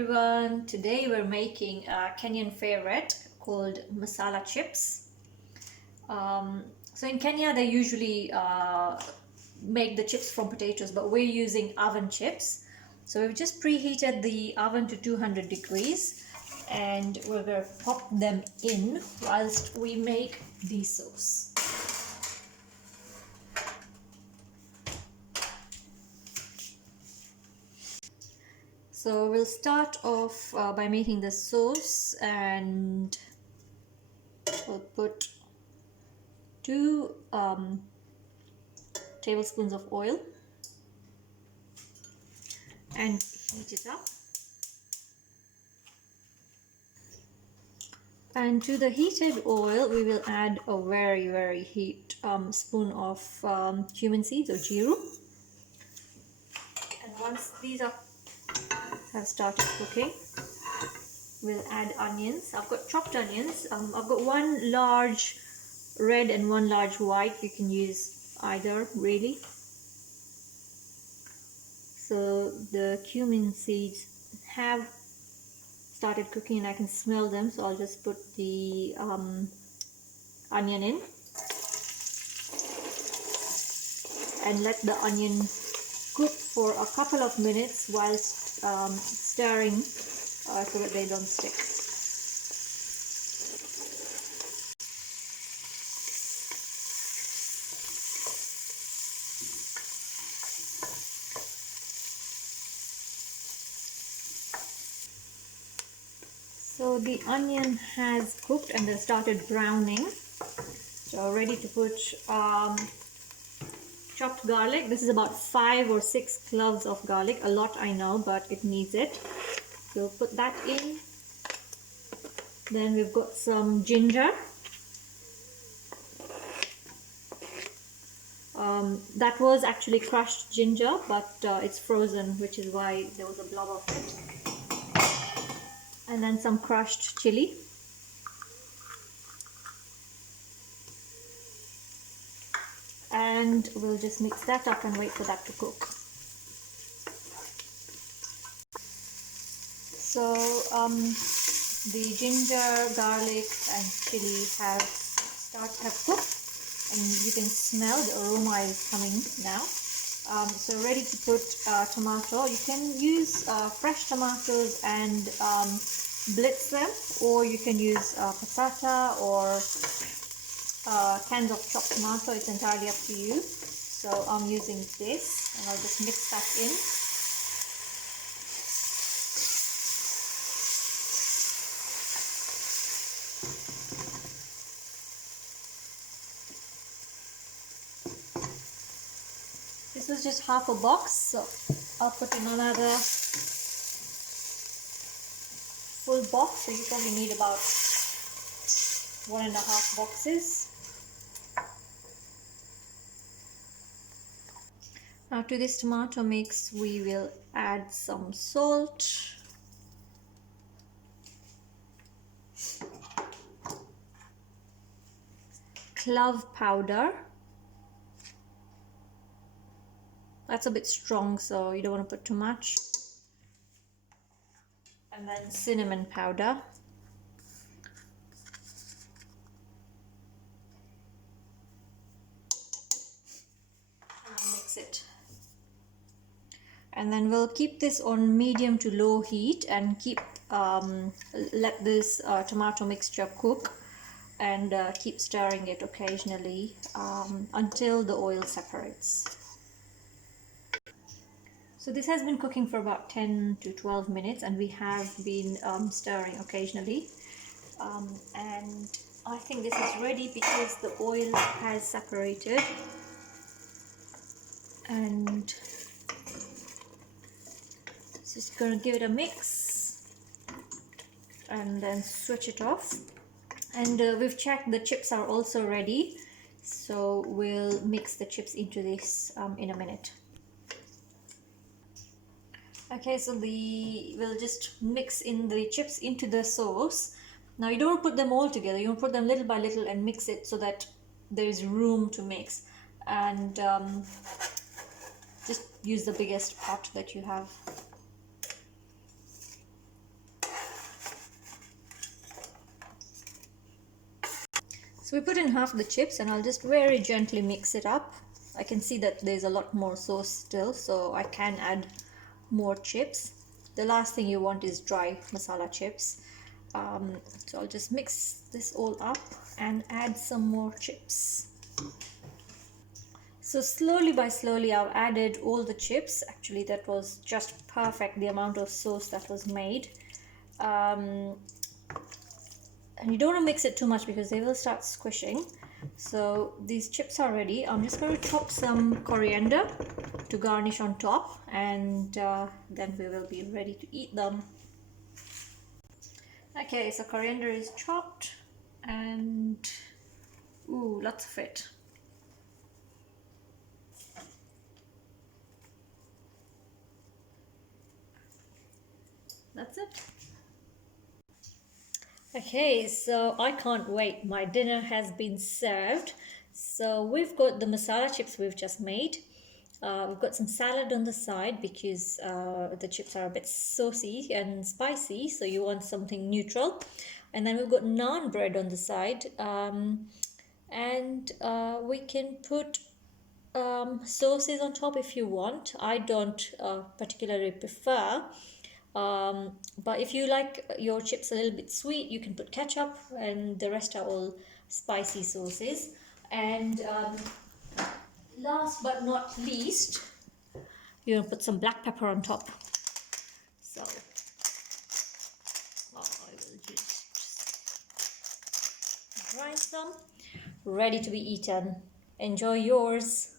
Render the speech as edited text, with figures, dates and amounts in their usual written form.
everyone, today we're making a Kenyan favorite called Masala Chips. So in Kenya they usually make the chips from potatoes, but we're using oven chips. So we've just preheated the oven to 200 degrees and we're going to pop them in whilst we make the sauce. So we'll start off by making the sauce, and we'll put 2 tablespoons of oil and heat it up. And to the heated oil we will add a very heat spoon of cumin seeds or jiru. And once these have started cooking, we'll add onions. I've got chopped onions. I've got 1 large red and 1 large white. You can use either really. So the cumin seeds have started cooking and I can smell them, so I'll just put the onion in and let the onion cook for a couple of minutes whilst stirring so that they don't stick. So the onion has cooked and they started browning. So ready to put chopped garlic. This is about 5 or 6 cloves of garlic. A lot, I know, but it needs it. So put that in. Then we've got some ginger. That was actually crushed ginger, but it's frozen, which is why there was a blob of it. And then some crushed chilli. And we'll just mix that up and wait for that to cook. So the ginger, garlic and chilli have cooked, and you can smell the aroma is coming now. So ready to put tomato. You can use fresh tomatoes and blitz them, or you can use passata or cans of chopped tomato. It's entirely up to you. So I'm using this and I'll just mix that in. This was just half a box, so I'll put in another full box. So you probably need about 1.5 boxes. Now to this tomato mix we will add some salt, clove powder. That's a bit strong, so you don't want to put too much. And then cinnamon powder. And I'll mix it. And then we'll keep this on medium to low heat and let this tomato mixture cook, and keep stirring it occasionally until the oil separates. So this has been cooking for about 10 to 12 minutes and we have been stirring occasionally, and I think this is ready because the oil has separated. And just going to give it a mix and then switch it off. And we've checked the chips are also ready, so we'll mix the chips into this in a minute. Okay, so we'll just mix in the chips into the sauce. Now you don't put them all together, you put them little by little and mix it so that there is room to mix. And just use the biggest pot that you have. So we put in half the chips and I'll just very gently mix it up. I can see that there's a lot more sauce still, so I can add more chips. The last thing you want is dry masala chips. So I'll just mix this all up and add some more chips. So slowly by slowly I've added all the chips. Actually that was just perfect, the amount of sauce that was made. And you don't want to mix it too much because they will start squishing. So these chips are ready. I'm just going to chop some coriander to garnish on top, and then we will be ready to eat them. Okay, so coriander is chopped and ooh, lots of it. That's it. Okay, so I can't wait. My dinner has been served. So we've got the masala chips we've just made. We've got some salad on the side because the chips are a bit saucy and spicy, so you want something neutral. And then we've got naan bread on the side, and we can put sauces on top if you want. I don't particularly prefer, but if you like your chips a little bit sweet, you can put ketchup, and the rest are all spicy sauces. And last but not least, you're gonna put some black pepper on top. So I will just grind some, ready to be eaten. Enjoy yours.